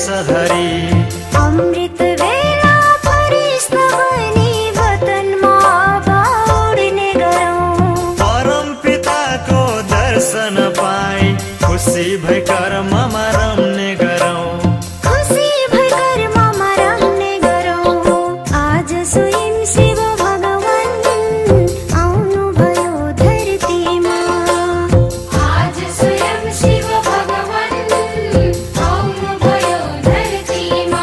सधरी अमृत बेला फरिश्ता बनी वतनमा बाउड्ने गरौँ। परम पिताको दर्शन पाई खुसी भई कर्ममा रम्ने गरौँ। खुसी भई कर्ममा रम्ने गरौँ। आज स्वयं शिव भगवान आउनुभयो धरतीमा। आज स्वयं शिव भगवान आउनुभयो धरतीमा।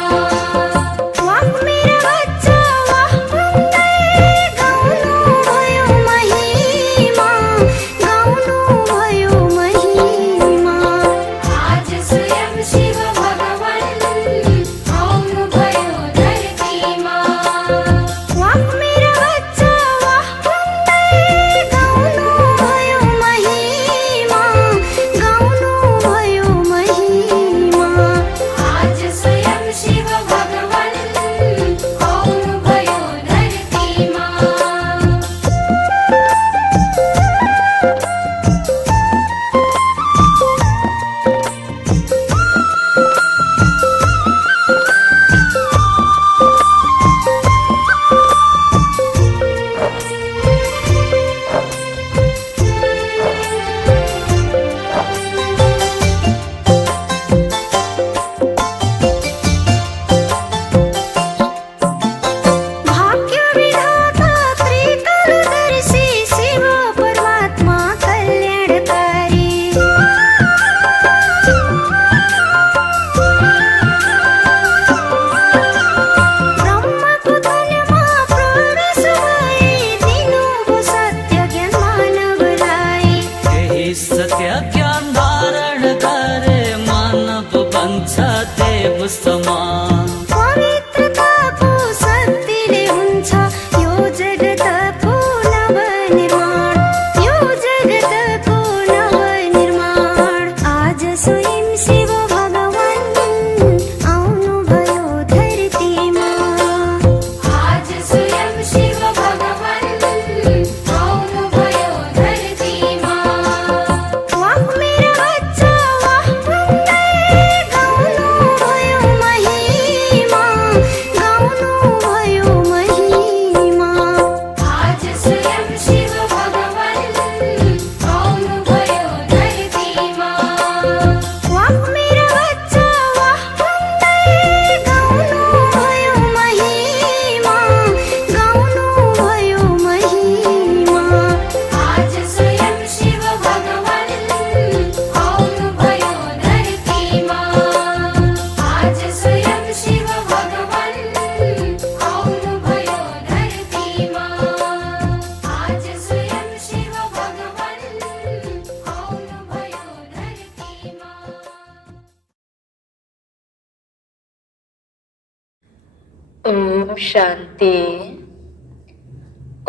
ओम शान्ति,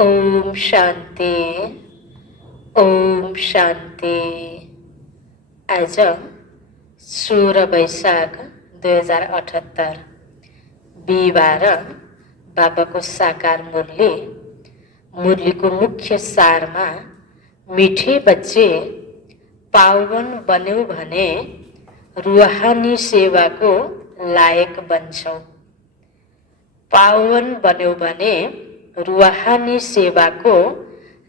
ओम शान्ति, ओम शान्ति। आज 16 वैशाख 2078 बिहिबार बाबाको साकार मुरलीको मुख्य सारमा मिठे बच्चे पावन बन्यौ भने रुहानी सेवाको लायक बन्छौ। पावन बन्यौ भने रुहानी सेवाको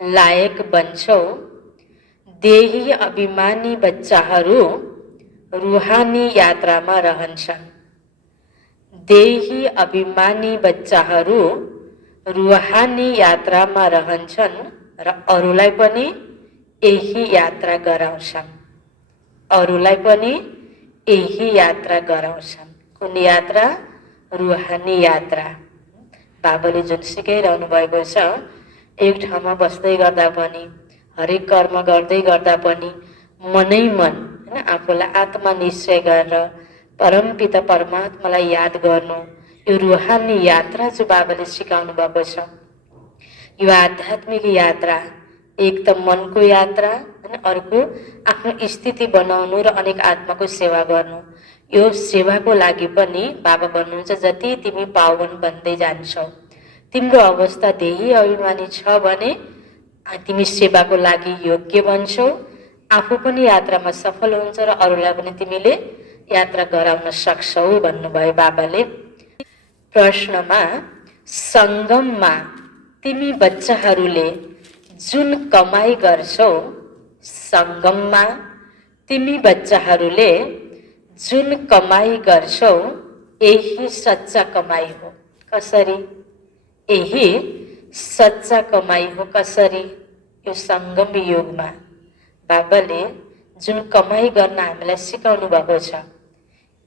लायक बन्छौ। देही अभिमानी बच्चाहरू रुहानी यात्रामा रहन्छन्। देही अभिमानी बच्चाहरू रुहानी यात्रामा रहन्छन् र अरूलाई पनि यही यात्रा गराउँछन्। अरूलाई पनि यही यात्रा गराउँछन्। कुन यात्रा? रुहानी यात्रा। बाबाले जुन सिकाइरहनु भएको छ, एक ठाउँमा बस्दै गर्दा पनि, हरेक कर्म गर्दै गर्दा पनि मनै मन हैन आफूलाई आत्मा निश्चय गरेर परमपिता परमात्मालाई याद गर्नु, यो रुहानी यात्रा जो बाबाले सिकाउनु भएको छ। यो आध्यात्मिक यात्रा एक त मनको यात्रा हैन, अर्को आफ्नो स्थिति बनाउनु र अनेक आत्माको सेवा गर्नु। यो सेवाको लागि पनि बाबा भन्नुहुन्छ, जति तिमी पावन बन्दै जान्छौ, तिम्रो अवस्था देही अभिमानी छ भने तिमी सेवाको लागि योग्य बन्छौ। आफू पनि यात्रामा सफल हुन्छ र अरूलाई पनि तिमीले यात्रा गराउन सक्छौ भन्नुभयो बाबाले। प्रश्नमा, सङ्गममा तिमी बच्चाहरूले जुन कमाई गर्छौ, सङ्गममा तिमी बच्चाहरूले जुन कमाई गर्छौ, यही सच्चा कमाई हो। कसरी? यही सच्चा कमाई हो। कसरी? यो सङ्गम युगमा बाबाले जुन कमाई गर्न हामीलाई सिकाउनु भएको छ,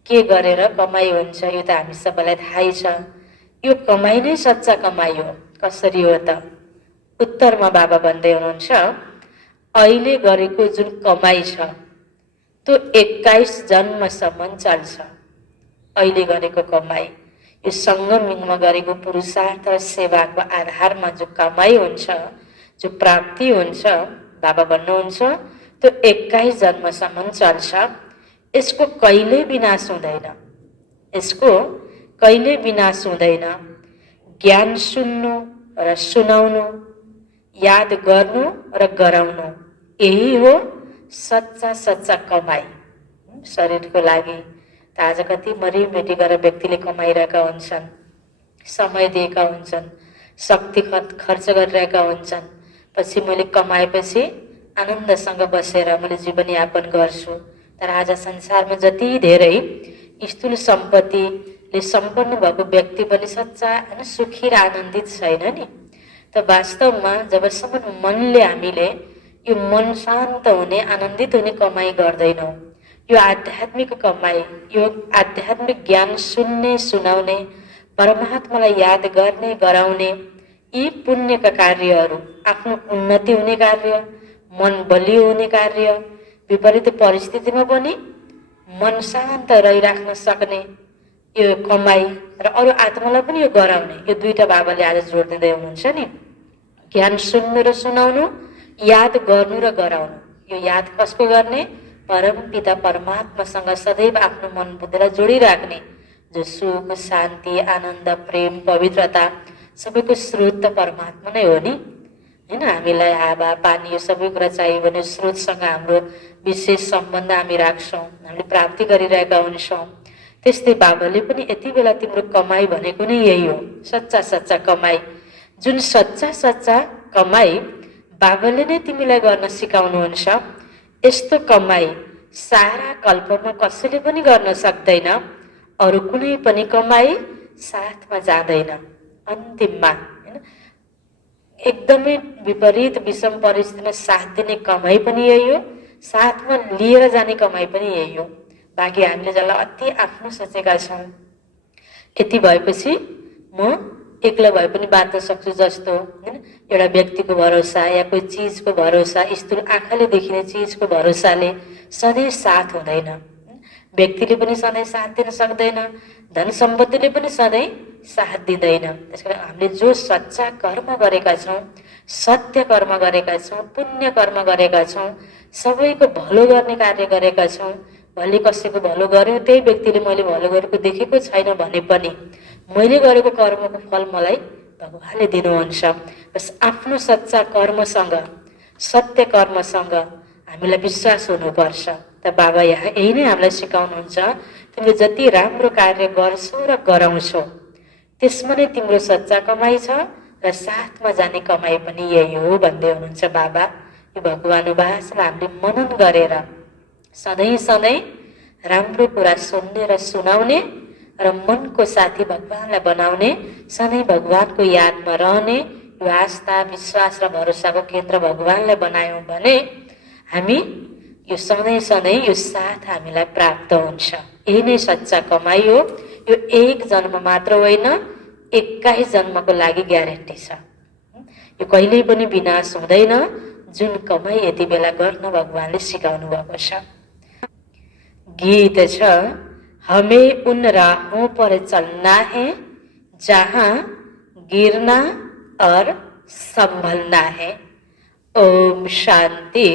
के गरेर कमाई हुन्छ यो त हामी सबैलाई थाहै छ। यो कमाई नै सच्चा कमाई हो। कसरी हो त? उत्तरमा बाबा भन्दै हुनुहुन्छ, अहिले गरेको जुन कमाई छ त्यो 21 जन्मसम्म चल्छ। अहिले गरेको कमाई, यो सङ्गम युगमा गरेको पुरुषार्थ र सेवाको आधारमा जो कमाई हुन्छ, जो प्राप्ति हुन्छ, बाबा भन्नुहुन्छ त्यो 21 जन्मसम्म चल्छ। यसको कहिले विनाश हुँदैन। यसको कहिले विनाश हुँदैन। ज्ञान सुन्नु र सुनाउनु, याद गर्नु र गराउनु, यही हो सच्चा सच्चा कमाई शरीरको लागि। त आज कति मरिमेटी गरेर व्यक्तिले कमाइरहेका हुन्छन्, समय दिएका हुन्छन्, शक्ति खर्च गरिरहेका हुन्छन्। पछि मैले कमाएपछि आनन्दसँग बसेर मैले जीवनयापन गर्छु। तर आज संसारमा जति धेरै स्थूल सम्पत्तिले सम्पन्न भएको व्यक्ति पनि सच्चा हैन सुखी र आनन्दित छैन नि। त वास्तवमा जबसम्म मनले हामीले यो मन शान्त हुने, आनन्दित हुने कमाई गर्दैनौँ, यो आध्यात्मिक कमाई, यो आध्यात्मिक ज्ञान सुन्ने, सुनाउने, परमात्मालाई याद गर्ने, गराउने, यी पुण्यका कार्यहरू, आफ्नो उन्नति हुने कार्य, मन बलियो हुने कार्य, विपरीत परिस्थितिमा पनि मन शान्त रहिराख्न सक्ने यो कमाई र अरू आत्मालाई पनि यो गराउने, यो दुईटा बाबाले आज जोड दिँदै हुनुहुन्छ नि। ज्ञान सुन्नु र सुनाउनु, याद गर्नु र गराउनु। यो याद कसको गर्ने? परम पिता परमात्मासँग सदैव आफ्नो मन बुद्धिलाई जोडिराख्ने, जो सुख, शान्ति, आनन्द, प्रेम, पवित्रता सबैको स्रोत त परमात्मा नै हो नि हैन। हामीलाई हावा पानी यो सबै कुरा चाहियो भने स्रोतसँग हाम्रो विशेष सम्बन्ध हामी राख्छौँ, हामीले प्राप्ति गरिरहेका हुन्छौँ। त्यस्तै बाबाले पनि यति बेला तिम्रो कमाई भनेको नै यही हो, सच्चा सच्चा कमाई। जुन सच्चा सच्चा कमाई बाबाले नै तिमीलाई गर्न सिकाउनुहुन्छ। यस्तो कमाई सारा कल्पमा कसैले पनि गर्न सक्दैन। अरू कुनै पनि कमाई साथमा जाँदैन। अन्तिममा हैन एकदमै विपरीत विषम परिस्थितिमा साथ दिने कमाई पनि यही हो, साथमा लिएर जाने कमाई पनि यही हो। बाँकी हामीले जसलाई अति आफ्नो सोचेका छौँ, यति भएपछि म एक्लै भए पनि बाँच्न सक्छु जस्तो हैन, एउटा व्यक्तिको भरोसा या कोही चिजको भरोसा, स्थूल आँखाले देखिने चिजको भरोसाले सधैँ साथ हुँदैन। व्यक्तिले पनि सधैँ साथ दिन सक्दैन, धन सम्पत्तिले पनि सधैँ साथ दिँदैन। त्यसकारण हामीले जो सच्चा कर्म गरेका छौँ, सत्य कर्म गरेका छौँ, पुण्य कर्म गरेका छौँ, सबैको भलो गर्ने कार्य गरेका छौँ, भले कसैको भलो गर्यो त्यही व्यक्तिले मैले भलो गरेको देखेको छैन भने पनि मैले गरेको कर्मको फल मलाई भगवानले दिनुहुन्छ। बस आफ्नो सच्चा कर्मसँग, सत्य कर्मसँग हामीलाई विश्वास हुनुपर्छ। त बाबा यहाँ यही नै हामीलाई सिकाउनुहुन्छ, तिमीले जति राम्रो कार्य गर्छौ र गराउँछौ त्यसमा नै तिम्रो सच्चा कमाइ छ र साथमा जाने कमाइ पनि यही हो भन्दै हुनुहुन्छ बाबा। यो भगवानुवासलाई हामीले मनन गरेर सधैँ सधैँ राम्रो कुरा सुन्ने र सुनाउने र मनको साथी भगवानलाई बनाउने, सधैँ भगवानको यादमा रहने, यो आस्था विश्वास र भरोसाको केन्द्र भगवानलाई बनायौँ भने हामी यो सधैँ सधैँ यो साथ हामीलाई प्राप्त हुन्छ। यही नै सच्चा कमाइ हो। यो एक जन्म मात्र होइन, 21 जन्मको लागि ग्यारेन्टी छ। यो कहिल्यै पनि विनाश हुँदैन। जुन कमाइ यति बेला गर्न भगवानले सिकाउनु भएको छ। गीत छ, हमें उन राहों पर चलना है जहाँ गिरना और संभलना है। ओम शान्ति।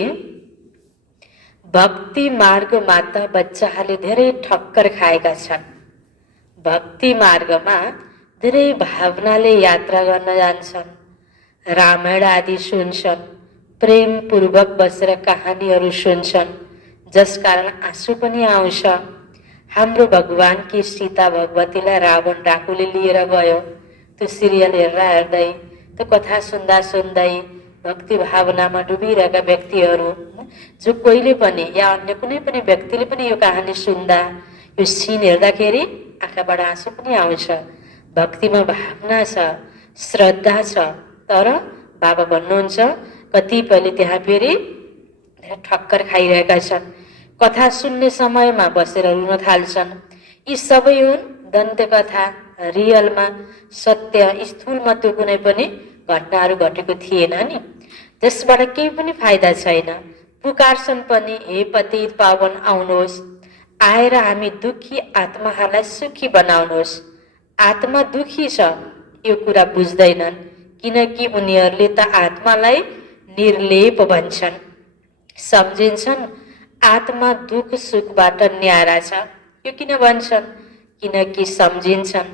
भक्ति मार्गमा त बच्चाहरूले धेरै ठक्कर खाएका छन्। भक्ति मार्गमा धेरै भावनाले यात्रा गर्न जान्छन्, रामायण आदि सुन्छन्, प्रेमपूर्वक बसेर कहानीहरू सुन्छन्, जसकारण आँसु पनि आउँछ। हाम्रो भगवानकी सीता भगवतीलाई रावण डाकुले लिएर गयो। त्यो सिरियल हेर्दा हेर्दै, त्यो कथा सुन्दा सुन्दै भक्ति भावनामा डुबिरहेका व्यक्तिहरू जो कहिले पनि या अन्य कुनै पनि व्यक्तिले पनि यो कहानी सुन्दा, यो सिन हेर्दाखेरि आँखाबाट आँसु पनि आउँछ। भक्तिमा भावना छ, श्रद्धा छ। तर बाबा भन्नुहुन्छ कतिपयले त्यहाँ फेरि ठक्कर खाइरहेका छन्। कथा सुन्ने समयमा बसेर रुन थाल्छन्। यी सबै हुन् दन्त कथा। रियलमा सत्य स्थूलमा त्यो कुनै पनि घटनाहरू घटेको थिएन नि, त्यसबाट केही पनि फाइदा छैन। पुकार्छन् पनि, हे पतित पावन आउनुहोस्, आएर हामी दुखी आत्माहरूलाई सुखी बनाउनुहोस्। आत्मा दुखी छ यो कुरा बुझ्दैनन्, किनकि उनीहरूले त आत्मालाई निर्लेप भन्छन्। सम्झिन्छन् आत्मा दुख सुखबाट न्यारा छ। यो किन भन्छन्? किनकि सम्झिन्छन्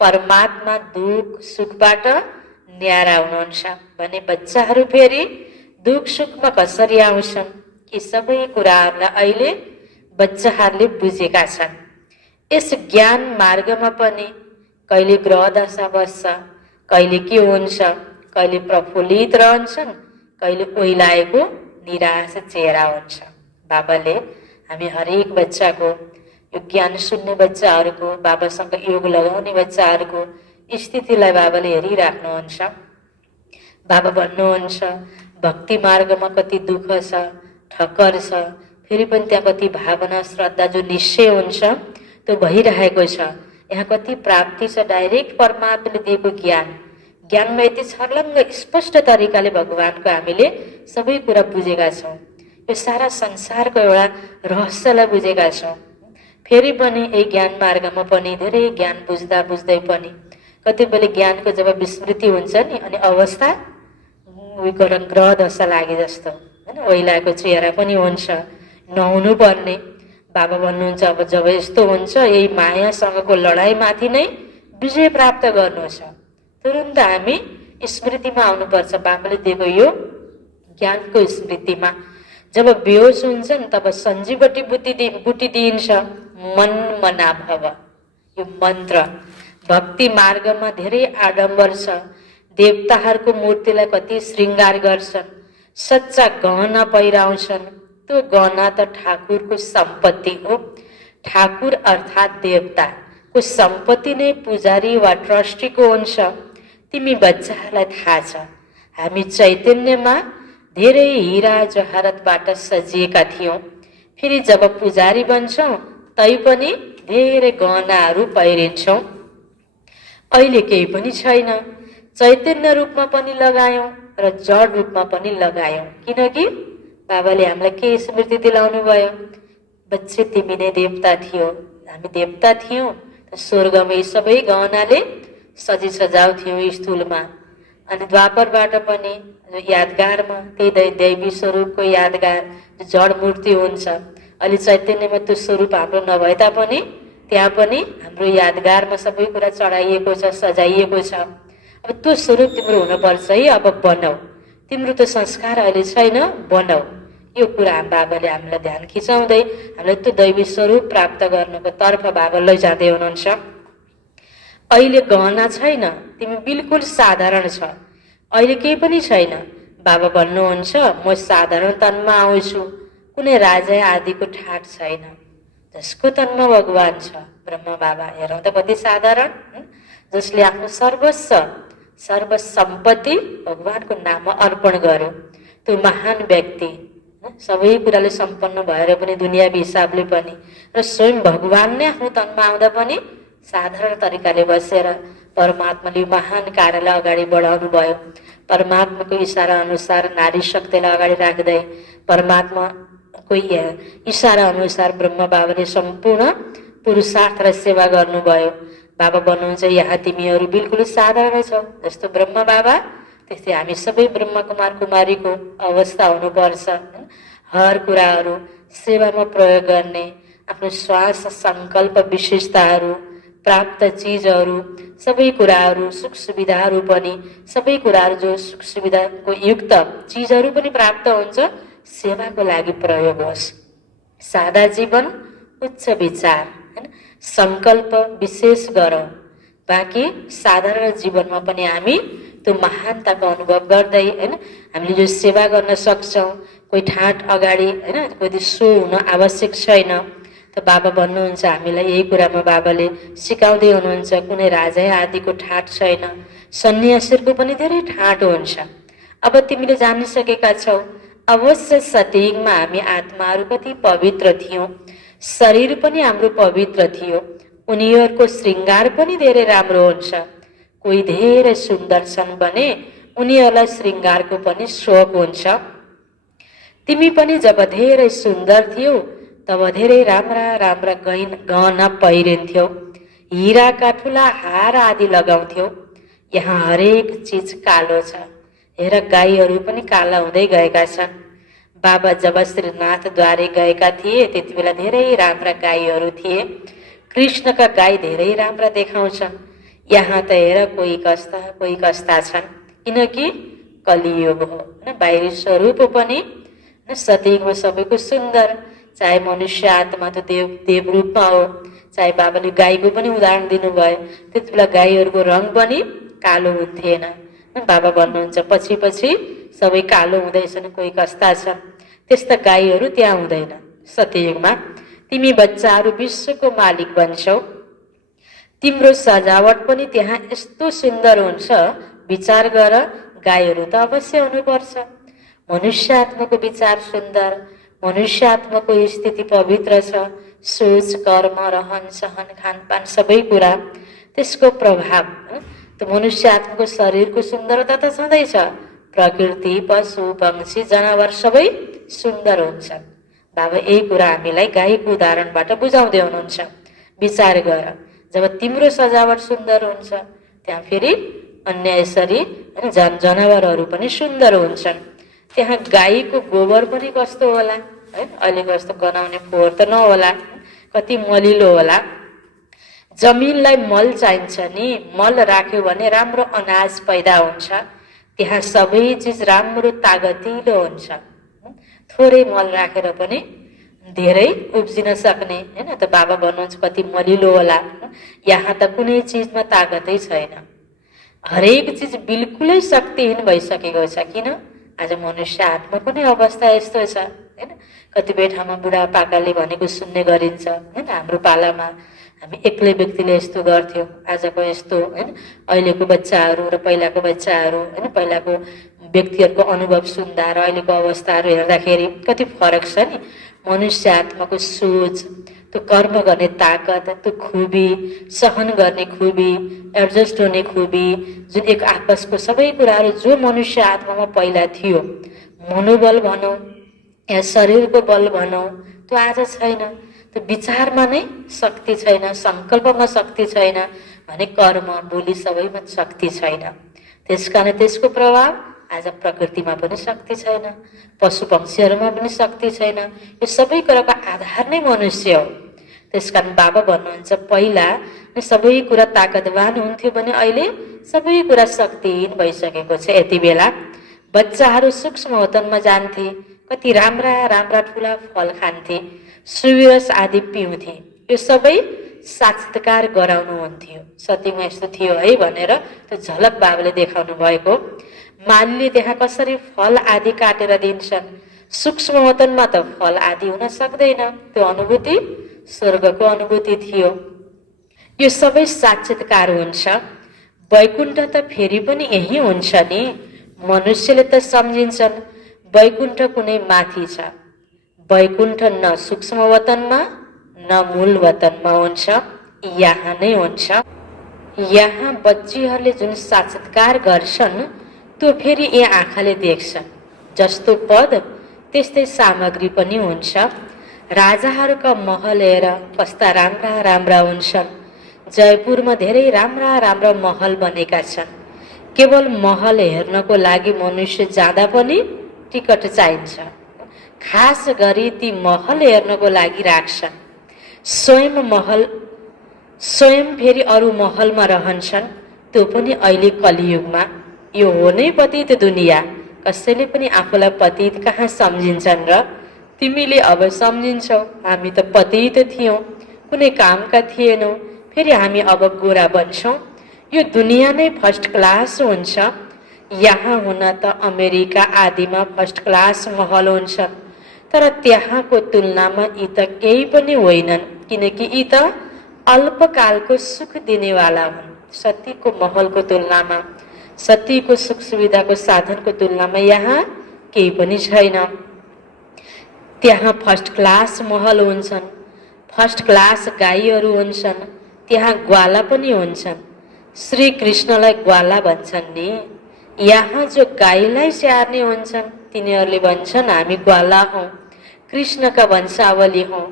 परमात्मा दुख सुखबाट न्यारा हुनुहुन्छ भने बच्चाहरू फेरि दुख सुखमा कसरी आउँछन्? यी सबै कुराहरूलाई अहिले बच्चाहरूले बुझेका छन्। यस ज्ञान मार्गमा पनि कहिले ग्रह दशा बस्छ, कहिले के हुन्छ, कहिले प्रफुल्लित रहन्छन्, कहिले ओइलाएको निराश चेहरा हुन्छ। बाबाले हामी हरेक बच्चाको, यो ज्ञान सुन्ने बच्चाहरूको, बाबासँग योग लगाउने बच्चाहरूको स्थितिलाई बाबाले हेरिराख्नुहुन्छ। बाबा भन्नुहुन्छ भक्ति मार्गमा कति दुःख छ, ठक्कर छ, फेरि पनि त्यहाँ कति भावना श्रद्धा जो निश्चय हुन्छ त्यो भइरहेको छ। यहाँ कति प्राप्ति छ, डाइरेक्ट परमात्माले दिएको ज्ञान। ज्ञानमा यति छर्लङ्ग स्पष्ट तरिकाले भगवानको हामीले सबै कुरा बुझेका छौँ। यो सारा संसारको एउटा रहस्यलाई बुझेका छौँ। फेरि पनि यही ज्ञान मार्गमा पनि धेरै ज्ञान बुझ्दा बुझ्दै पनि कतिपयले ज्ञानको जब विस्मृति हुन्छ नि, अनि अवस्था ग्रह दशा लागे जस्तो होइन, ओइलाको चेहरा पनि हुन्छ, नहुनु पर्ने। बाबा भन्नुहुन्छ अब जब यस्तो हुन्छ, यही मायासँगको लडाइँमाथि नै विजय प्राप्त गर्नु छ। तुरुन्त हामी स्मृतिमा आउनुपर्छ, बाबाले दिएको यो ज्ञानको स्मृतिमा। जब बेहोस हुन्छन् तब सञ्जीवटी बुटी दिइन्छ, मन मना भव। यो मन्त्र भक्ति मार्गमा धेरै आडम्बर छ। देवताहरूको मूर्तिलाई कति श्रृङ्गार गर्छन्, सच्चा गहना पहिराउँछन्। त्यो गहना त ठाकुरको सम्पत्ति हो। ठाकुर अर्थात् देवताको सम्पत्ति नै पुजारी वा ट्रस्टीको हुन्छ। तिमी बच्चाहरूलाई थाहा छ, हामी चैतन्यमा धेरै हिरा जवाहरतबाट सजिएका थियौँ। फेरि जब पुजारी बन्छौँ तै पनि धेरै गहनाहरू पहिरिन्छौँ। अहिले केही पनि छैन, चैतन्य रूपमा पनि लगायौँ र जड रूपमा पनि लगायौँ। किनकि बाबाले हामीलाई के स्मृति दिलाउनु भयो? बच्चे तिमी नै देवता थियो, हामी देवता थियौँ। स्वर्गमा यी सबै गहनाले सजी सजाउ थियो स्थूलमा, अनि द्वापरबाट पनि यादगारमा त्यही दैवी स्वरूपको यादगार जड मूर्ति हुन्छ। अहिले चैतन्यमा त्यो स्वरूप हाम्रो नभए तापनि त्यहाँ पनि हाम्रो यादगारमा सबै कुरा चढाइएको छ, सजाइएको छ। अब त्यो स्वरूप तिम्रो हुनुपर्छ है, अब बनाऊ। तिम्रो त्यो संस्कार अहिले छैन, बनाऊ। यो कुरा हाम्रो बाबाले हामीलाई ध्यान खिचाउँदै हामीलाई त्यो दैवी स्वरूप प्राप्त गर्नुको तर्फ बाबा लैजाँदै हुनुहुन्छ। अहिले गहना छैन, तिमी बिल्कुल साधारण छ, अहिले केही पनि छैन। बाबा भन्नुहुन्छ म साधारण तनमा आउँछु, कुनै राजा आदिको ठाट छैन। जसको तनमा भगवान छ, ब्रह्म बाबा, हेरौँ त कति साधारण, जसले आफ्नो सर्व सम्पत्ति भगवानको नाममा अर्पण गर्यो। त्यो महान व्यक्ति सबै कुराले सम्पन्न भएर पनि दुनियाँको हिसाबले पनि, र स्वयं भगवान नै आफ्नो तनमा आउँदा पनि साधारण तरिकाले बसेर परमात्माले महान कार्यलाई अगाडि बढाउनु भयो। परमात्माको इसारा अनुसार नारी शक्तिलाई अगाडि राख्दै परमात्माको इसारा अनुसार ब्रह्म बाबाले सम्पूर्ण पुरुषार्थ र सेवा गर्नुभयो। बाबा भन्नुहुन्छ यहाँ तिमीहरू बिल्कुल साधारण छौ, जस्तो ब्रह्म बाबा त्यस्तै हामी सबै ब्रह्म कुमार कुमारीको अवस्था हुनुपर्छ। हर कुराहरू सेवामा प्रयोग गर्ने, आफ्नो श्वास सङ्कल्प विशेषताहरू, प्राप्त चिजहरू, सबै कुराहरू, सुख सुविधाहरू पनि, सबै कुराहरू जो सुख सुविधाको युक्त चिजहरू पनि प्राप्त हुन्छ, सेवाको लागि प्रयोग होस्। सादा जीवन, उच्च विचार, सङ्कल्प विशेष गरौँ। बाँकी साधारण जीवनमा पनि हामी त्यो महानताको अनुभव गर्दै हामीले जो सेवा गर्न सक्छौँ, कोही ठाट अगाडि कोही सो हुन आवश्यक छैन। त बाबा भन्नुहुन्छ हामीलाई यही कुरामा बाबाले सिकाउँदै हुनुहुन्छ, कुनै राजा आदिको ठाट छैन, सन्यासीहरूको पनि धेरै ठाट हुन्छ। अब तिमीले जानिसकेका छौ अवश्य सतयुगमा हामी आत्माहरू कति पवित्र थियौँ, शरीर पनि हाम्रो पवित्र थियो, उनीहरूको श्रृङ्गार पनि धेरै राम्रो हुन्छ। कोही धेरै सुन्दर छन् भने उनीहरूलाई श्रृङ्गारको पनि शोक हुन्छ। तिमी पनि जब धेरै सुन्दर थियौ तब धेरै राम्रा राम्रा गहना पहिरिन्थ्यौ, हिराका ठुला हार आदि लगाउँथ्यौ। यहाँ हरेक चिज कालो छ। हेर गाईहरू पनि काला हुँदै गएका छन्। बाबा जब श्रीनाथद्वारे गएका थिए त्यति बेला धेरै राम्रा गाईहरू थिए। कृष्णका गाई धेरै राम्रा देखाउँछन्। यहाँ त हेर कोही कस्ता छन्, किनकि कलियुग हो। बाहिरी स्वरूप पनि सतयुगमा सबैको सुन्दर, चाहे मनुष्य आत्मा त देव रूपमा हो, चाहे बाबाले गाईको पनि उदाहरण दिनुभयो। त्यति बेला गाईहरूको रङ पनि कालो हुन्थेन। बाबा भन्नुहुन्छ पछि पछि सबै कालो हुँदैछन्, कोही कस्ता छन्। त्यस्ता गाईहरू त्यहाँ हुँदैन। सतयुगमा तिमी बच्चाहरू विश्वको मालिक बन्छौ। तिम्रो सजावट पनि त्यहाँ यस्तो सुन्दर हुन्छ, विचार गर। गाईहरू त अवश्य हुनुपर्छ। मनुष्य आत्माको विचार सुन्दर, मनुष्य आत्माको स्थिति पवित्र छ। सोच, कर्म, रहन सहन, खानपान सबै कुरा, त्यसको प्रभाव त मनुष्य आत्माको शरीरको सुन्दरता त छँदैछ। प्रकृति, पशु, पंक्षी, जनावर सबै सुन्दर हुन्छन्। बाबा यही कुरा हामीलाई गाईको उदाहरणबाट बुझाउँदै हुनुहुन्छ। विचार गर, जब तिम्रो सजावट सुन्दर हुन्छ त्यहाँ फेरि अन्य यसरी जनावरहरू पनि सुन्दर हुन्छन्। त्यहाँ गाईको गोबर पनि कस्तो होला, अहिलेको जस्तो गनाउने फोहोर त नहोला, कति मलिलो होला। जमिनलाई मल चाहिन्छ नि, मल राख्यो भने राम्रो अनाज पैदा हुन्छ। त्यहाँ सबै चिज राम्रो तागतिलो हुन्छ। थोरै मल राखेर पनि धेरै उब्जिन सक्ने, होइन त बाबा भन्नुहुन्छ कति मलिलो होला। यहाँ त कुनै चिजमा तागतै छैन। हरेक चिज बिल्कुलै शक्तिहीन भइसकेको छ। किन? आज मनुष्य आत्माको नै अवस्था यस्तो छ, होइन। कतिपय ठाउँमा बुढापाकाले भनेको सुन्ने गरिन्छ, होइन। हाम्रो पालामा हामी एक्लै व्यक्तिले यस्तो गर्थ्यौँ, आजको यस्तो, होइन। अहिलेको बच्चाहरू र पहिलाको बच्चाहरू, होइन, पहिलाको व्यक्तिहरूको अनुभव सुन्दा र अहिलेको अवस्थाहरू हेर्दाखेरि कति फरक छ नि। मनुष्य आत्माको सोच, त्यो कर्म गर्ने ताकत, त्यो खुबी, सहन गर्ने खुबी, एडजस्ट हुने खुबी, जुन एक आपसको सबै कुराहरू जो मनुष्य आत्मामा पहिला थियो, मनोबल भनौँ या शरीरको बल भनौँ, त्यो आज छैन। त्यो विचारमा नै शक्ति छैन, सङ्कल्पमा शक्ति छैन, भने कर्म बोली सबैमा शक्ति छैन। त्यसकारण त्यसको प्रभाव आज प्रकृतिमा पनि शक्ति छैन, पशु पक्षीहरूमा पनि शक्ति छैन। यो सबै कुराको आधार नै मनुष्य हो। त्यसकारण बाबा भन्नुहुन्छ पहिला सबै कुरा ताकतवान हुन्थ्यो भने अहिले सबै कुरा शक्तिहीन भइसकेको छ। यति बेला बच्चाहरू सूक्ष्म वतनमा जान्थे, कति राम्रा राम्रा ठुला फल खान्थे, सुविरस आदि पिउँथे। यो सबै साक्षात्कार गराउनुहुन्थ्यो। सत्यमा यस्तो थियो है भनेर त्यो झलक बाबाले देखाउनु भएको। मालीले त्यहाँ कसरी फल आदि काटेर दिन्छन्, सूक्ष्म वतनमा त फल आदि हुन सक्दैन। त्यो अनुभूति स्वर्गको अनुभूति थियो। यो सबै साक्षात्कार हुन्छ। वैकुण्ठ त फेरि पनि यही हुन्छ नि। मनुष्यले त सम्झिन्छन् वैकुण्ठ कुनै माथि छ। वैकुण्ठ न सूक्ष्म वतनमा न मूल वतनमा हुन्छ, यहाँ नै हुन्छ। यहाँ बच्चीहरूले जुन साक्षात्कार गर्छन् त्यो फेरि यी आँखाले देख्छन्। जस्तो पद त्यस्तै सामग्री पनि हुन्छ। राजाहरूका महल हेर कस्ता राम्रा राम्रा हुन्छन्। जयपुरमा धेरै राम्रा राम्रा महल बनेका छन्। केवल महल हेर्नको लागि मनुष्य जाँदा पनि टिकट चाहिन्छ। खास गरी ती महल हेर्नको लागि राख्छन्। स्वयं फेरि अरू महलमा रहन्छन्। त्यो पनि अहिले कलियुगमा। यो हो नै पतित दुनियाँ। कसैले पनि आफूलाई पतित कहाँ सम्झिन्छन् र? तिमीले अब सम्झिन्छौ हामी त पतित थियौँ, कुनै कामका थिएनौँ, फेरि हामी अब गोरा बन्छौँ। यो दुनियाँ नै फर्स्ट क्लास हुन्छ। यहाँ हुन त अमेरिका आदिमा फर्स्ट क्लास महल हुन्छन्, तर त्यहाँको तुलनामा यी त केही पनि होइनन्, किनकि यी त अल्पकालको सुख दिनेवाला हुन्। सतीको महलको तुलनामा, सतीको सुख सुविधाको साधनको तुलनामा यहाँ केही पनि छैन। त्यहाँ फर्स्ट क्लास महल हुन्छन्, फर्स्ट क्लास गाईहरू हुन्छन्, त्यहाँ ग्वाला पनि हुन्छन्। श्री कृष्णलाई ग्वाला भन्छन् नि। यहाँ जो गाईलाई स्याहार्ने हुन्छन् तिनीहरूले भन्छन् हामी ग्वाला हौँ, कृष्णका वंशावली हौँ।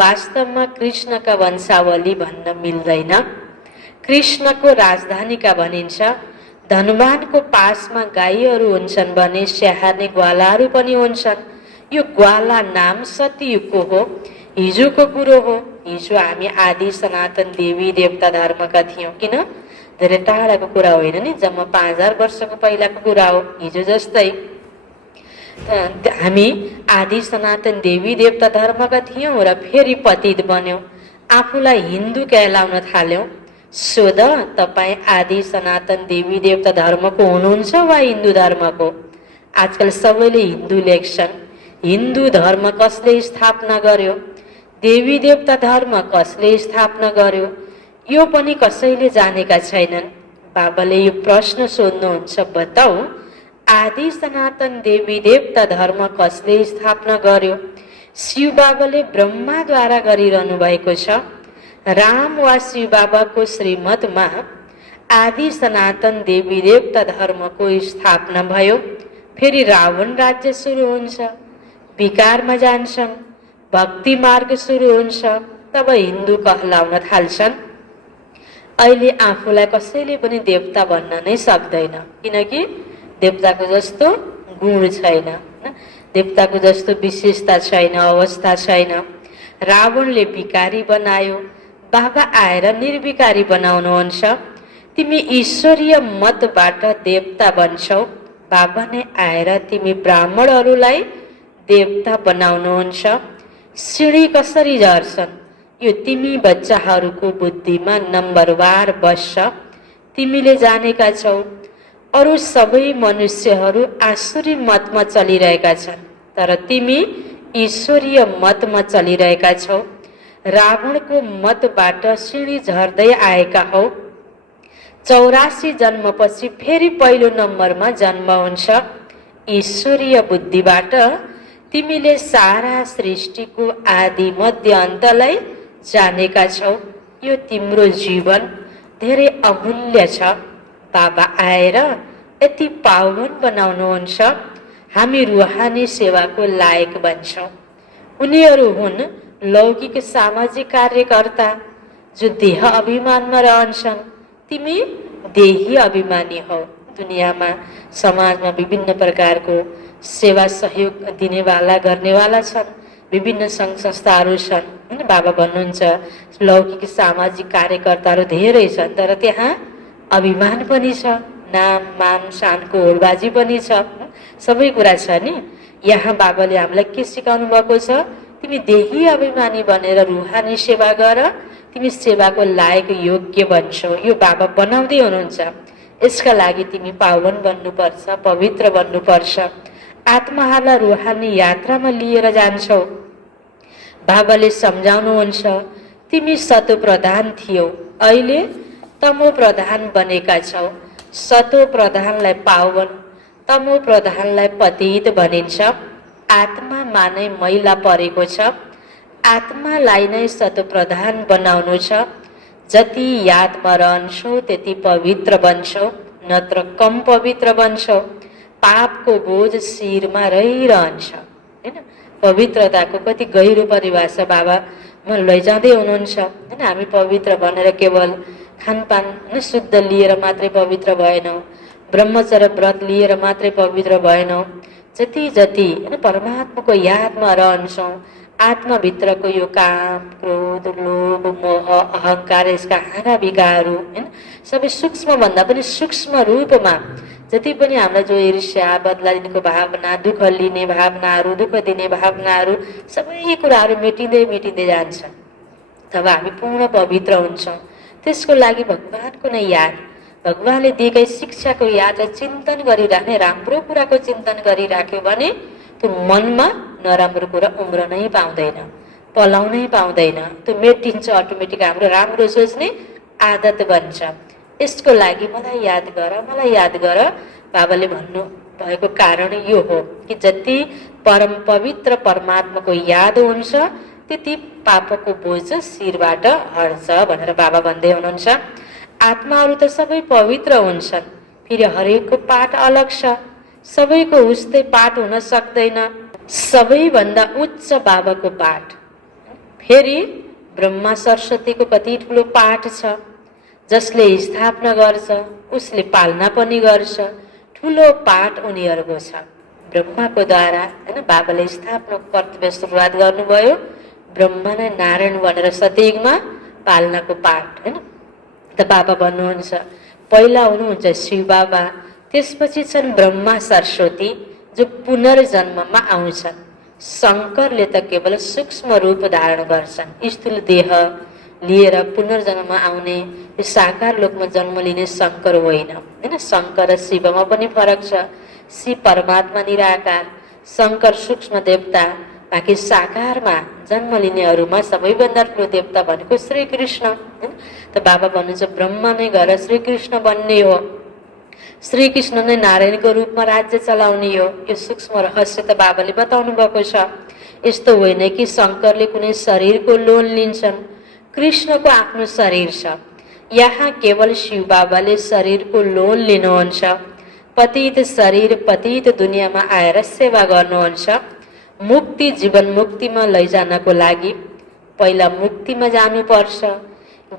वास्तवमा कृष्णका वंशावली भन्न मिल्दैन। कृष्णको राजधानीका भनिन्छ। धनवानको पासमा गाईहरू हुन्छन् भने स्याहार्ने ग्वालाहरू पनि हुन्छन्। यो ग्वाला नाम सतयुगको हो, हिजोको कुरो हो। हिजो हामी आदि सनातन देवी देवता धर्मका थियौँ। किन? धेरै टाढाको कुरा होइन नि, जम्मा 5000 वर्षको पहिलाको कुरा हो। हिजो जस्तै हामी आदि सनातन देवी देवता धर्मका थियौँ र फेरि पतित बन्यौँ, आफूलाई हिन्दू कहलाउन थाल्यौँ। सोध तपाईँ आदि सनातन देवी देवता धर्मको हुनुहुन्छ वा हिन्दू धर्मको? आजकल सबैले हिन्दू लेख्छन्। हिन्दू धर्म कसले स्थापना गर्यो? देवी देवता धर्म कसले स्थापना गर्यो? यो पनि कसैले जानेका छैनन्। बाबाले यो प्रश्न सोध्नुहुन्छ, बताऊ आदि सनातन देवी देवता धर्म कसले स्थापना गर्यो? शिव बाबाले ब्रह्माद्वारा गरिरहनु भएको छ। राम वा शिव बाबाको श्रीमतमा आदि सनातन देवी देवता धर्मको स्थापना भयो। फेरि रावण राज्य सुरु हुन्छ, विकारमा जान्छन्, भक्ति मार्ग सुरु हुन्छ, तब हिन्दू कहलाउन थाल्छन्। अहिले आफूलाई कसैले पनि देवता भन्न नै सक्दैन, किनकि देवताको जस्तो गुण छैन, देवताको जस्तो विशेषता छैन, अवस्था छैन। रावणले विकारी बनायो, बाबा आएर निर्विकारी बनाउनुहुन्छ। तिमी ईश्वरीय मतबाट देवता बन्छौ, बाबा नै आएर तिमी ब्राह्मणहरूलाई देवता बनाउनुहुन्छ। सिँढी कसरी झर्छन् यो तिमी बच्चाहरूको बुद्धिमा नम्बरवार बस्छ। तिमीले जानेका छौ अरू सबै मनुष्यहरू आसुरी मतमा चलिरहेका छन्, तर तिमी ईश्वरीय मतमा चलिरहेका छौ। रावणको मतबाट सिँढी झर्दै आएका हौ। 84 जन्मपछि फेरि पहिलो नम्बरमा जन्म हुन्छ। ईश्वरीय बुद्धिबाट तिमीले सारा सृष्टिको आदि मध्य अन्तलाई जानेका छौ। यो तिम्रो जीवन धेरै अमूल्य छ। बाबा आएर यति पावन बनाउनुहुन्छ, हामी रुहानी सेवाको लायक बन्छौँ। उनीहरू हुन् लौकिक सामाजिक कार्यकर्ता जो देह अभिमानमा रहन्छन्, तिमी देही अभिमानी हौ। दुनियाँमा समाजमा विभिन्न प्रकारको सेवा सहयोग दिनेवाला गर्नेवाला छन्, विभिन्न सङ्घ संस्थाहरू छन् होइन। बाबा भन्नुहुन्छ लौकिक सामाजिक कार्यकर्ताहरू धेरै छन्, तर त्यहाँ अभिमान पनि छ, नाम मान शानको होडबाजी पनि छ, सबै कुरा छ नि। यहाँ बाबाले हामीलाई के सिकाउनु भएको छ? तिमी देही अभिमानी बनेर रुहानी सेवा गर, तिमी सेवाको लायक योग्य बन्छौ। यो बाबा बनाउँदै हुनुहुन्छ। यसका लागि तिमी पावन बन्नुपर्छ, पवित्र बन्नुपर्छ। आत्माहरूलाई रुहानी यात्रामा लिएर जान्छौ। बाबाले सम्झाउनुहुन्छ तिमी सतो प्रधान थियौ, अहिले तमो प्रधान बनेका छौ। सतो प्रधानलाई पावन, तमो प्रधानलाई पतित भनिन्छ। आत्मामा नै मैला परेको छ, आत्मालाई नै सतो प्रधान बनाउनु छ। जति यादमा रहन्छौ त्यति पवित्र बन्छौ, नत्र कम पवित्र बन्छौ। पापको बोझ शिरमा रहिरहन्छ होइन। पवित्रताको कति गहिरो परिभाषा बाबा लैजाँदै हुनुहुन्छ होइन। हामी पवित्र भनेर केवल खानपान होइन शुद्ध लिएर मात्रै पवित्र भएनौँ, ब्रह्मचर्य व्रत लिएर मात्रै पवित्र भएनौँ। जति जति होइन परमात्माको यादमा रहन्छौँ, आत्माभित्रको यो काम, क्रोध, लोभ, मोह, अहङ्कार, यसका हाँगा विकारहरू होइन सबै सूक्ष्मभन्दा पनि सूक्ष्म रूपमा जति पनि हामीलाई जो ईर्ष्या, बदला दिनेको भावना, दुःख लिने भावनाहरू, दुःख दिने भावनाहरू, सबै कुराहरू मेटिँदै मेटिँदै जान्छ। तब हामी पूर्ण पवित्र हुन्छौँ। त्यसको लागि भगवानको नै याद, भगवानले दिएकै शिक्षाको याद र चिन्तन गरिराख्ने, राम्रो कुराको चिन्तन गरिराख्यो भने त्यो मनमा नराम्रो कुरा उम्रनै पाउँदैन, पलाउनै पाउँदैन। त्यो मेटिन्छ अटोमेटिक। हाम्रो राम्रो सोच्ने आदत बन्छ। यसको लागि मलाई याद गर, मलाई याद गर बाबाले भन्नु भएको कारण यो हो कि जति परम पवित्र परमात्माको याद हुन्छ त्यति पापको बोझ शिरबाट हट्छ भनेर बाबा भन्दै हुनुहुन्छ। आत्माहरू त सबै पवित्र हुन्छन्, फेरि हरेकको पाठ अलग छ, सबैको उस्तै पाठ हुन सक्दैन। सबैभन्दा उच्च बाबाको पाठ, फेरि ब्रह्मा सरस्वतीको कति ठुलो पाठ छ। जसले स्थापना गर्छ उसले पालना पनि गर्छ। ठुलो पाठ उनीहरूको छ। ब्रह्माको द्वारा होइन बाबाले स्थापनाको कर्तव्य सुरुवात गर्नुभयो। ब्रह्मा नै नारायण भनेर सतयुगमा पालनाको पाठ होइन। त बाबा भन्नुहुन्छ पहिला हुनुहुन्छ शिव बाबा, त्यसपछि छन् ब्रह्मा सरस्वती जो पुनर्जन्ममा आउँछन्। शङ्करले त केवल सूक्ष्म रूप धारण गर्छन्, स्थूल देह लिएर पुनर्जन्ममा आउने, यो साकार लोकमा जन्म लिने शङ्कर होइन होइन। शङ्कर र शिवमा पनि फरक छ। शिव परमात्मा निराकार, शङ्कर सूक्ष्म देवता, बाँकी साकारमा जन्म लिनेहरूमा सबैभन्दा ठुलो देवता भनेको श्रीकृष्ण होइन। त बाबा भन्नुहुन्छ ब्रह्मा नै गएर श्रीकृष्ण बन्ने हो, श्रीकृष्ण नै नारायणको रूपमा राज्य चलाउने हो। यो सूक्ष्म रहस्य त बाबाले बताउनु भएको छ। यस्तो होइन कि शङ्करले कुनै शरीरको लोन लिन्छन्, कृष्णको आफ्नो शरीर छ। यहाँ केवल शिव बाबाले शरीरको लोन लिनुहुन्छ। पतित शरीर पतित दुनियाँमा आएर सेवा गर्नुहुन्छ। मुक्ति जीवन मुक्तिमा लैजानको लागि पहिला मुक्तिमा जानुपर्छ।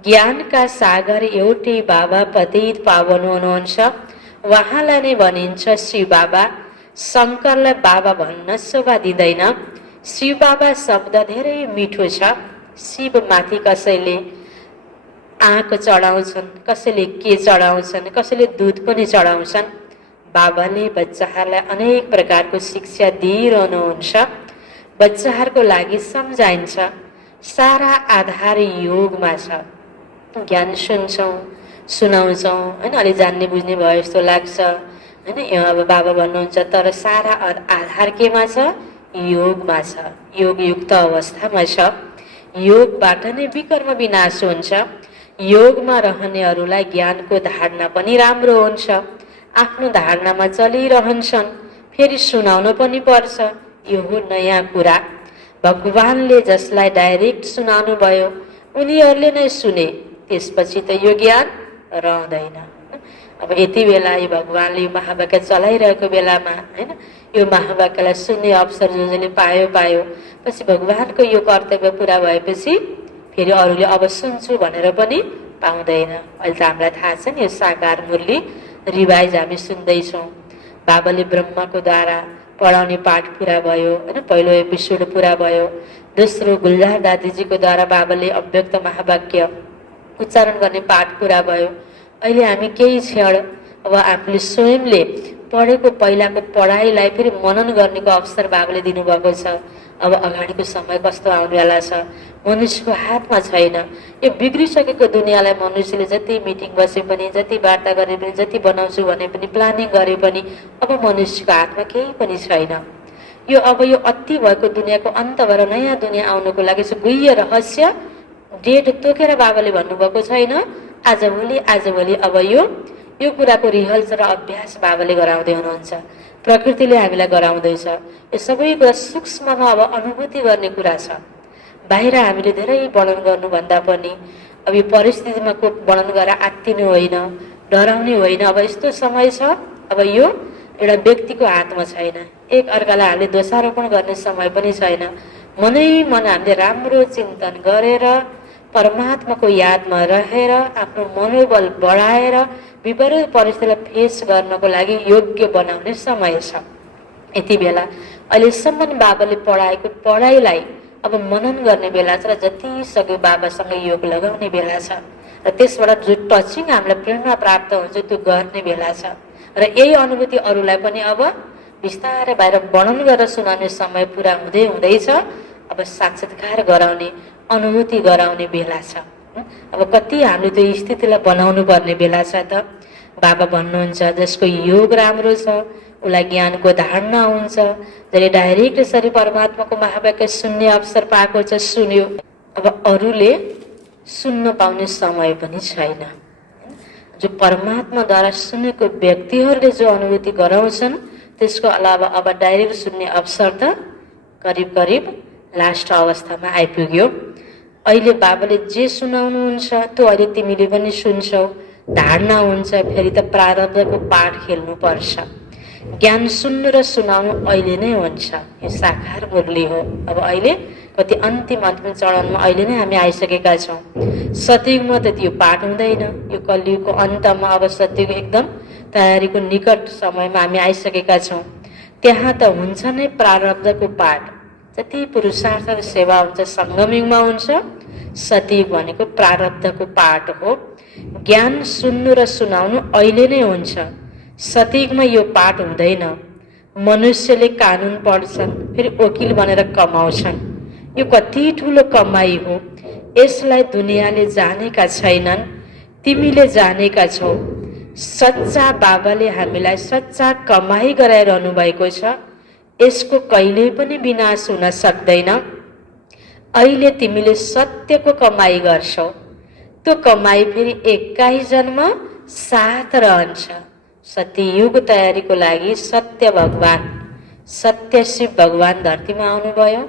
ज्ञानका सागर एउटै बाबा पतित पावन हुनुहुन्छ, उहाँलाई नै भनिन्छ शिव बाबा। शङ्करलाई बाबा भन्न शोभा दिँदैन। शिव बाबा शब्द धेरै मिठो छ। शिवमाथि कसैले आँक चढाउँछन्, कसैले के चढाउँछन्, कसैले दुध पनि चढाउँछन्। बाबाले बच्चाहरूलाई अनेक प्रकारको शिक्षा दिइरहनुहुन्छ। बच्चाहरूको लागि सम्झाइन्छ। सारा आधार योगमा छ। ज्ञान सुन्छौँ, सुनाउँछौँ होइन, अलि जान्ने बुझ्ने भयो जस्तो लाग्छ होइन। अब बाबा भन्नुहुन्छ तर सारा आधार केमा छ? योगमा छ, योगयुक्त अवस्थामा छ। योगबाट नै विकर्म विनाश हुन्छ। योगमा रहनेहरूलाई ज्ञानको धारणा पनि राम्रो हुन्छ। आफ्नो धारणामा चलिरहन्छन्, फेरि सुनाउनु पनि पर्छ। यो हो नयाँ कुरा। भगवानले जसलाई डाइरेक्ट सुनाउनु भयो उनीहरूले नै सुने, त्यसपछि त यो ज्ञान रहँदैन। अब यति बेला यो भगवानले यो महावाक्य चलाइरहेको बेलामा होइन, यो महावाक्यलाई सुन्ने अवसर जो जसले पायो पायो, पछि भगवानको यो कर्तव्य पुरा भएपछि फेरि अरूले अब सुन्छु भनेर पनि पाउँदैन। अहिले त हामीलाई थाहा छ नि यो साकार मुरली रिभाइज हामी सुन्दैछौँ। बाबाले ब्रह्माको द्वारा पढाउने पाठ पुरा भयो होइन, पहिलो एपिसोड पुरा भयो। दोस्रो गुलजार दादीजीको द्वारा बाबाले अव्यक्त महावाक्य उच्चारण गर्ने पाठ पुरा भयो। अहिले हामी केही क्षण अब आफूले स्वयंले पढेको पहिलाको पढाइलाई फेरि मनन गर्नेको अवसर बाबाले दिनुभएको छ। अब अगाडिको समय कस्तो आउनेवाला छ मनुष्यको हातमा छैन। यो बिग्रिसकेको दुनियाँलाई मनुष्यले जति मिटिङ बसे पनि, जति वार्ता गरे पनि, जति बनाउँछु भने पनि, प्लानिङ गरे पनि अब मनुष्यको हातमा केही पनि छैन। यो अब यो अति भएको दुनियाँको अन्त भएर नयाँ दुनियाँ आउनुको लागि गुह्य रहस्य डेट तोकेर बाबाले भन्नुभएको छैन। आजभोलि अब यो कुराको रिहर्सल र अभ्यास बाबाले गराउँदै हुनुहुन्छ। प्रकृतिले हामीलाई गराउँदैछ। यो सबै कुरा सूक्ष्ममा अब अनुभूति गर्ने कुरा छ। बाहिर हामीले धेरै वर्णन गर्नुभन्दा पनि अब यो परिस्थितिमा को वर्णन गरेर आत्तिनु होइन, डराउने होइन। अब यस्तो समय छ, अब यो एउटा व्यक्तिको हातमा छैन। एक अर्कालाई हामीले दोषारोपण गर्ने समय पनि छैन। मनै मन हामीले राम्रो चिन्तन गरेर परमात्माको यादमा रहेर आफ्नो मनोबल बढाएर विपरीत परिस्थितिलाई फेस गर्नको लागि योग्य बनाउने समय छ। यति बेला अहिलेसम्म बाबाले पढाएको पढाइलाई अब मनन गर्ने बेला छ र जति सक्यो बाबासँग योग लगाउने बेला छ र त्यसबाट जो टचिङ हामीलाई प्रेरणा प्राप्त हुन्छ त्यो गर्ने बेला छ। र यही अनुभूति अरूलाई पनि अब बिस्तारै बाहिर वर्णन गरेर सुनाउने समय पुरा हुँदैछ। अब साक्षात्कार गराउने, अनुभूति गराउने बेला छ। अब कति हामीले त्यो स्थितिलाई बनाउनु पर्ने बेला छ त। बाबा भन्नुहुन्छ जसको योग राम्रो छ उसलाई ज्ञानको धारणा हुन्छ, जसले डाइरेक्ट यसरी परमात्माको महावाक्य सुन्ने अवसर पाएको छ सुन्यो। अब अरूले सुन्न पाउने समय पनि छैन। जो परमात्माद्वारा सुनेको व्यक्तिहरूले जो अनुभूति गराउँछन् त्यसको अलावा अब डाइरेक्ट सुन्ने अवसर त करिब लास्ट अवस्थामा आइपुग्यो। अहिले बाबाले जे सुनाउनुहुन्छ त्यो अहिले तिमीले पनि सुन्छौ, धारणा हुन्छ। फेरि त प्रारब्धको पाठ खेल्नुपर्छ। ज्ञान सुन्नु र सुनाउनु अहिले नै हुन्छ। यो साकार मुरली हो। अब अहिले कति अन्तिम चरणमा अहिले नै हामी आइसकेका छौँ। सतयुगमा त त्यो पाठ हुँदैन। यो कलियुगको अन्तमा अब सतयुग एकदम तयारीको निकट समयमा हामी आइसकेका छौँ। त्यहाँ त हुन्छ नै प्रारब्धको पाठ। जति पुरुषार्थ र सेवा हुन्छ सङ्गमयुगमा हुन्छ। सतयुग भनेको प्रारब्धको पाठ हो। ज्ञान सुन्नु र सुनाउनु अहिले नै हुन्छ। सतयुगमा यो पाठ हुँदैन। मनुष्यले कानुन पढ्छन् फेरि वकिल बनेर कमाउँछन्। यो कति ठुलो कमाई हो। यसलाई दुनियाँले जानेका छैनन्, तिमीले जानेका छौ। सच्चा बाबाले हामीलाई सच्चा कमाई गराइरहनु भएको छ। यसको कहिल्यै पनि विनाश हुन सक्दैन। अहिले तिमीले सत्यको कमाई गर्छौ। त्यो कमाई फेरि 21 जन्म साथ रहन्छ। सत्ययुग तयारीको लागि सत्य भगवान, सत्य शिव भगवान धरतीमा आउनुभयो।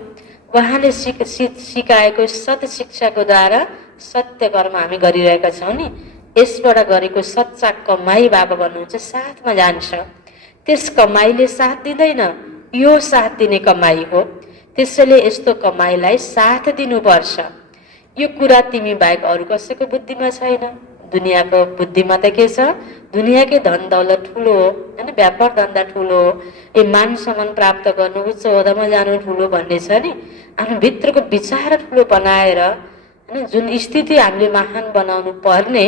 उहाँले सिकाएको सत शिक्षाको द्वारा सत्य कर्म हामी गरिरहेका छौँ नि। यसबाट गरेको सच्चा कमाई बाबा भन्नुहुन्छ साथमा जान्छ। त्यस कमाईले साथ दिँदैन, यो साथ दिने कमाई हो। त्यसैले यस्तो कमाईलाई साथ दिनुपर्छ। यो कुरा तिमी बाहेक अरू कसैको बुद्धिमा छैन। दुनियाँको बुद्धिमा त के छ? दुनियाँकै धन दौलत ठुलो हो होइन, व्यापार धन्दा ठुलो हो, ए मान सम्मान प्राप्त गर्नु, उच्च ओहदामा जानु ठुलो भन्ने छ नि। आफ्नो भित्रको विचार ठुलो बनाएर होइन जुन स्थिति हामीले महान बनाउनु पर्ने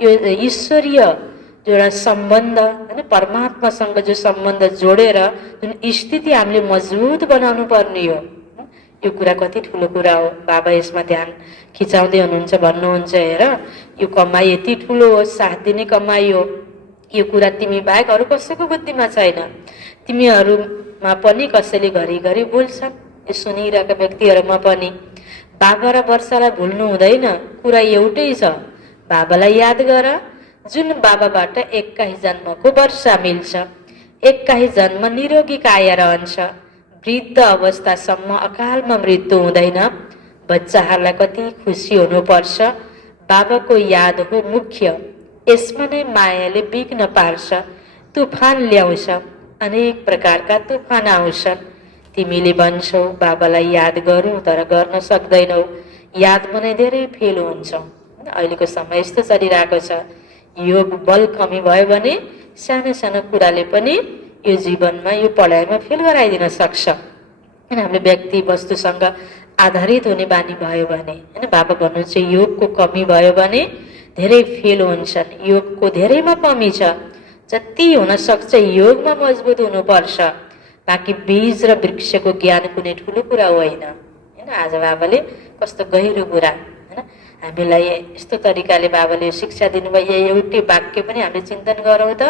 यो ईश्वरीय जो एउटा सम्बन्ध होइन परमात्मासँग जो सम्बन्ध जोडेर जुन स्थिति हामीले मजबुत बनाउनु पर्ने हो, यो कुरा कति ठुलो कुरा हो। बाबा यसमा ध्यान खिचाउँदै हुनुहुन्छ, भन्नुहुन्छ हेर यो कमाई यति ठुलो हो, साथ दिने कमाई हो। यो कुरा तिमी बाहेक अरू कसैको बुद्धिमा छैन। तिमीहरूमा पनि कसैले घरिघरि बोल्छन्, यो सुनिरहेका व्यक्तिहरूमा पनि। बाबा र वर्षालाई भुल्नु हुँदैन। कुरा एउटै छ, बाबालाई याद गर। जुन बाबाबाट 21 जन्मको वर्षा मिल्छ। 21 जन्म निरोगी काया रहन्छ। वृद्ध अवस्थासम्म अकालमा मृत्यु हुँदैन। बच्चाहरूलाई कति खुसी हुनुपर्छ। बाबाको याद हो मुख्य। यसमा नै मायाले विघ्न पार्छ, तुफान ल्याउँछ। अनेक प्रकारका तुफान आउँछन्। तिमीले भन्छौ बाबालाई याद गरौँ तर गर्न सक्दैनौ। यादमा नै धेरै फेल हुन्छौ। अहिलेको समय यस्तो चलिरहेको छ, योग बल कमी भयो भने सानो सानो कुराले पनि यो जीवनमा यो पढाइमा फेल गराइदिन सक्छ। होइन, हामीले व्यक्ति वस्तुसँग आधारित हुने बानी भयो भने, होइन, बाबा भन्नुहुन्छ योगको कमी भयो भने धेरै फेल हुन्छन्। योगको धेरैमा कमी छ, जति हुन सक्छ योगमा मजबुत हुनुपर्छ। बाँकी बीज र वृक्षको ज्ञान कुनै ठुलो कुरा होइन। होइन, आज बाबाले कस्तो गहिरो कुरा, होइन, हामीलाई यस्तो तरिकाले बाबाले शिक्षा दिनुभयो। एउटै वाक्य पनि हामीले चिन्तन गरौँ त,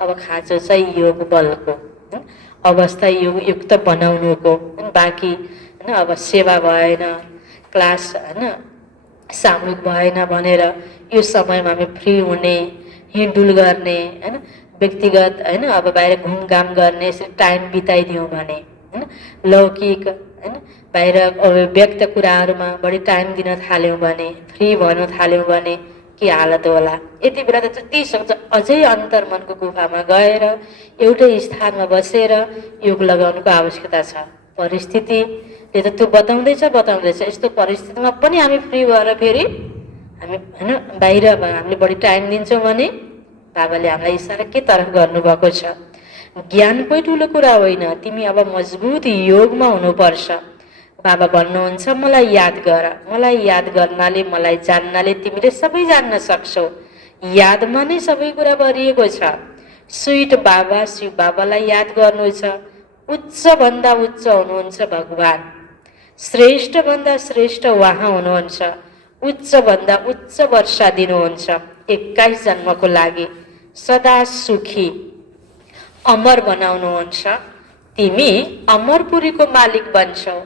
अब खाँचो चाहिँ योग बलको, अवस्था युक्त बनाउनुको। बाँकी होइन, अब सेवा भएन, क्लास होइन सामूहिक भएन भनेर यो समयमा हामी फ्री हुने, हिँडडुल गर्ने, होइन, व्यक्तिगत होइन अब बाहिर घुमघाम गर्ने, यसरी टाइम बिताइदियौँ भने, होइन, लौकिक होइन बाहिर व्यक्त कुराहरूमा बढी टाइम दिन थाल्यौँ भने, फ्री भन्न थाल्यौँ भने के हालत होला। यति बेला त जति सक्छ अझै अन्तर्मनको गुफामा गएर एउटै स्थानमा बसेर योग लगाउनुको आवश्यकता छ। परिस्थितिले त त्यो बताउँदैछ। यस्तो परिस्थितिमा पनि हामी फ्री भएर फेरि हामी होइन बाहिर हामीले बढी टाइम दिन्छौँ भने बाबाले हामीलाई इसारा के तर्फ गर्नुभएको छ। ज्ञानकै ठुलो कुरा होइन, तिमी अब मजबुत योगमा हुनुपर्छ। बाबा भन्नुहुन्छ मलाई याद गर, मलाई याद गर्नाले, मलाई जान्नाले तिमीले सबै जान्न सक्छौ। यादमा नै सबै कुरा भरिएको छ। स्वीट बाबा शिव बाबालाई याद गर्नु छ। उच्चभन्दा उच्च हुनुहुन्छ भगवान, श्रेष्ठभन्दा श्रेष्ठ उहाँ हुनुहुन्छ। उच्चभन्दा उच्च वर्षा दिनुहुन्छ 21 जन्मको लागि। सदा सुखी अमर बनाउनुहुन्छ। तिमी अमरपुरीको मालिक बन्छौ।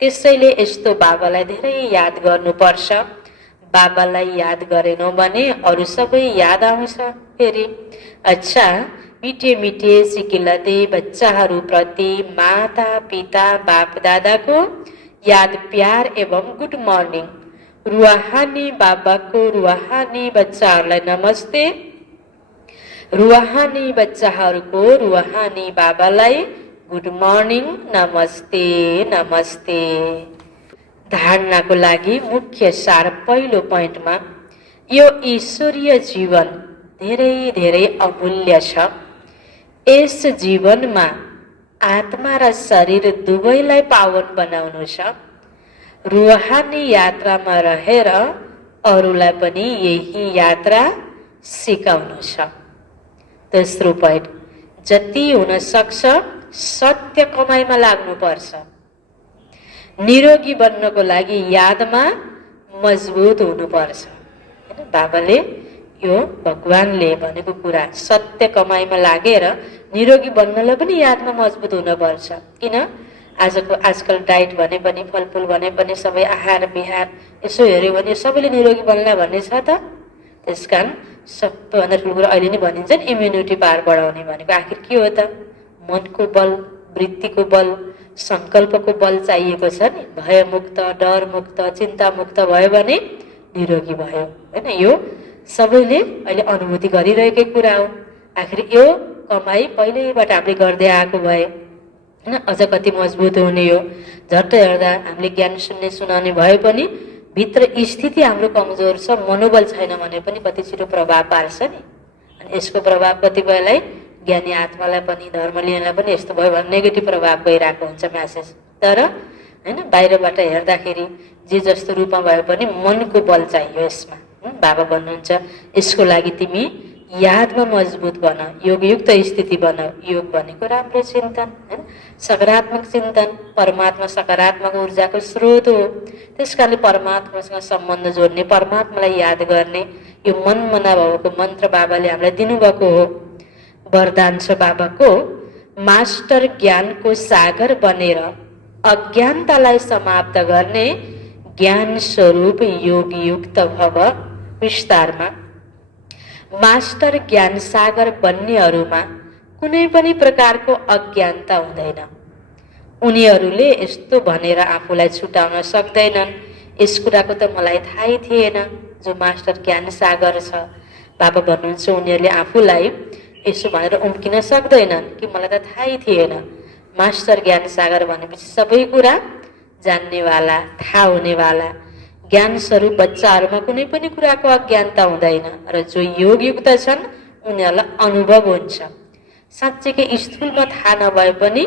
त्यसैले यस्तो बाबालाई धेरै याद गर्नुपर्छ। बाबालाई याद गरेनौ भने अरू सबै याद आउँछ फेरि। अच्छा, मिठे मिठे सिकिलदे बच्चाहरूप्रति माता पिता बाप दादाको याद प्यार एवं गुड मर्निङ। रुहानी बाबाको रुहानी बच्चाहरूलाई नमस्ते। रुहानी बच्चाहरूको रुहानी बाबालाई गुड मर्निङ, नमस्ते नमस्ते। धारणाको लागि मुख्य सार पहिलो पोइन्टमा यो ईश्वरीय जीवन धेरै धेरै अमूल्य छ। यस जीवनमा आत्मा र शरीर दुवैलाई पावन बनाउनु छ। रुहानी यात्रामा रहेर अरूलाई पनि यही यात्रा सिकाउनु छ। तेस्रो पोइन्ट, जति हुन सक्छ सत्य कमाइमा लाग्नुपर्छ। निरोगी बन्नको लागि यादमा मजबुत हुनुपर्छ। होइन, बाबाले यो भगवानले भनेको कुरा, सत्य कमाइमा लागेर निरोगी बन्नलाई पनि यादमा मजबुत हुनुपर्छ। किन आजकल डाइट भने पनि, फलफुल भने पनि, सबै आहार विहार यसो हेऱ्यो भने सबैले निरोगी बन्ला भन्ने छ त। त्यसकारण सबैभन्दा ठुलो कुरा अहिले नै भनिन्छ नि इम्युनिटी पावर बढाउने भनेको आखिर के हो त? मनको बल, वृत्तिको बल, सङ्कल्पको बल चाहिएको छ नि। भयमुक्त, डरमुक्त, चिन्तामुक्त भयो भने निरोगी भयो। होइन, यो सबैले अहिले अनुभूति गरिरहेकै कुरा हो। आखिर यो कमाइ पहिल्यैबाट हामीले गर्दै आएको भए होइन अझ कति मजबुत हुने हो। झट्ट हेर्दा हामीले ज्ञान सुनाउने भए पनि भित्र स्थिति हाम्रो कमजोर छ, मनोबल छैन भने पनि कति छिटो प्रभाव पार्छ नि। अनि यसको प्रभाव कतिपयलाई ज्ञानी आत्मालाई पनि, धर्म लिनेलाई पनि यस्तो भयो भने नेगेटिभ प्रभाव गइरहेको हुन्छ म्यासेज। तर होइन बाहिरबाट हेर्दाखेरि जे जस्तो रूपमा भए पनि मनको बल चाहियो यसमा। बाबा भन्नुहुन्छ यसको लागि तिमी यादमा मजबुत बन, योगयुक्त स्थिति बनाऊ। योग भनेको राम्रो चिन्तन, होइन, सकारात्मक चिन्तन। परमात्मा सकारात्मक ऊर्जाको स्रोत हो। त्यस कारणले परमात्मासँग सम्बन्ध जोड्ने, परमात्मालाई याद गर्ने यो मनमा भएको मन्त्र बाबाले हामीलाई दिनुभएको हो। वरदान छ बाबाको, मास्टर ज्ञानको सागर बनेर अज्ञानतालाई समाप्त गर्ने ज्ञान स्वरूप योगयुक्त भव। विस्तारमा मास्टर ज्ञान सागर बन्नेहरूमा कुनै पनि प्रकारको अज्ञानता हुँदैन। उनीहरूले यस्तो भनेर आफूलाई छुटाउन सक्दैनन्, यस कुराको त मलाई थाहै थिएन। जो मास्टर ज्ञान सागर छ, बाबा भन्नुहुन्छ उनीहरूले आफूलाई यसो भनेर उम्किन सक्दैनन् कि मलाई त थाहै थिएन। मास्टर ज्ञान सागर भनेपछि सबै कुरा जान्नेवाला, थाहा हुनेवाला, ज्ञान स्वरूप बच्चाहरूमा कुनै पनि कुराको अज्ञानता हुँदैन र जो योगयुक्त छन् उनीहरूलाई अनुभव हुन्छ। साँच्चैकै स्थूलमा थाहा नभए पनि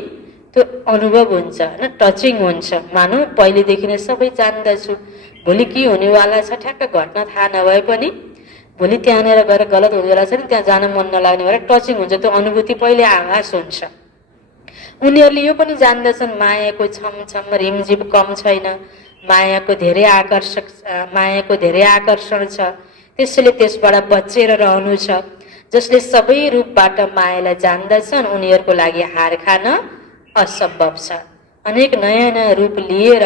त्यो अनुभव हुन्छ होइन, टचिङ हुन्छ। मानौँ पहिलेदेखि नै सबै जान्दछु, भोलि के हुनेवाला छ ठ्याक्क घटना थाहा नभए पनि भोलि त्यहाँनिर गएर गलत हुनेवाला छ नि त्यहाँ जान मन नलाग्ने भएर टचिङ हुन्छ, त्यो अनुभूति पहिले आभास हुन्छ। उनीहरूले यो पनि जान्दछन् मायाको छमछम रिमझिम कम छैन, मायाको धेरै आकर्षण छ, त्यसैले त्यसबाट बचेर रहनु छ। जसले सबै रूपबाट मायालाई जान्दछन् उनीहरूको लागि हार खान असम्भव छ। अनेक नयाँ नयाँ रूप लिएर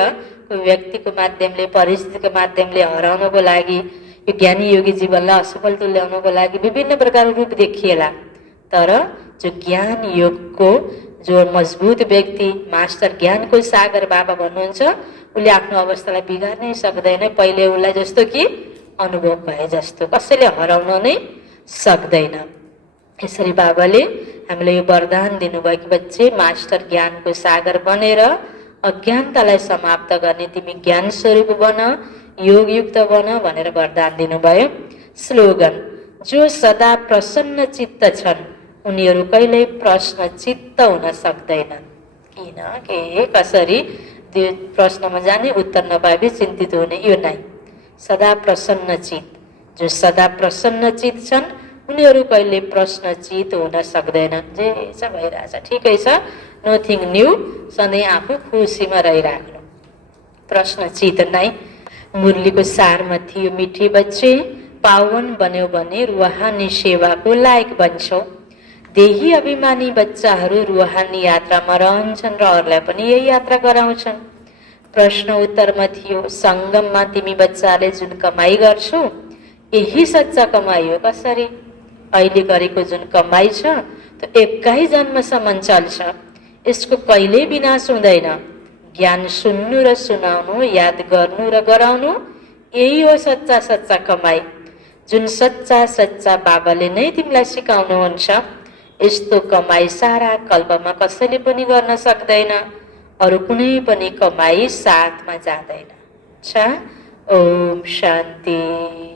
कोही व्यक्तिको माध्यमले परिस्थितिको माध्यमले हराउनको लागि यो ज्ञानी योगी जीवनलाई असफल तुल्याउनको लागि विभिन्न प्रकारको रूप देखिएला, तर जो ज्ञान योगको जो मजबुत व्यक्ति मास्टर ज्ञानको सागर बाबा भन्नुहुन्छ उसले आफ्नो अवस्थालाई बिगार्नै सक्दैन। पहिले उसलाई जस्तो कि अनुभव भए जस्तो कसैले हराउन नै सक्दैन। यसरी बाबाले हामीलाई यो वरदान दिनुभयो कि बच्चे मास्टर ज्ञानको सागर बनेर अज्ञानतालाई समाप्त गर्ने तिमी ज्ञान स्वरूप बन, योगयुक्त बन भनेर वरदान दिनुभयो। स्लोगन, जो सदा प्रसन्न चित्त छन् उनीहरू कहिल्यै प्रश्न चित्त हुन सक्दैनन्। किन के कसरी त्यो प्रश्नमा जाने उत्तर नपाए चिन्तित हुने यो नै। सदा प्रसन्न चित्त, जो सदा प्रसन्न चित्त छन् उनीहरू कहिले प्रश्न चित्त हुन सक्दैनन्। जे छ भइरहेछ ठिकै छ, नथिङ न्यू, सधैँ आफू खुसीमा रहिराख्नु, प्रश्न चित्त नै। मुरलीको सारमा थियो मिठी बच्चे पावन बन्यो भने रुहानी सेवाको लायक बन्छौ। देही अभिमानी बच्चाहरू रुहानी यात्रामा रहन्छन् र अरूलाई पनि यही यात्रा गराउँछन्। प्रश्न उत्तरमा थियो सङ्गममा तिमी बच्चाले जुन कमाई गर्छौ यही सच्चा कमाई हो। कसरी? अहिले गरेको जुन कमाई छ त्यो एकै जन्मसम्म चल्छ, यसको कहिल्यै विनाश हुँदैन। ज्ञान सुन्नु र सुनाउनु, याद गर्नु र गराउनु यही हो सच्चा सच्चा कमाई, जुन सच्चा सच्चा बाबाले नै तिमीलाई सिकाउनुहुन्छ। यस्तो कमाई सारा कल्पमा कसैले पनि गर्न सक्दैन, अरू कुनै पनि कमाई साथमा जाँदैन। ओम शान्ति।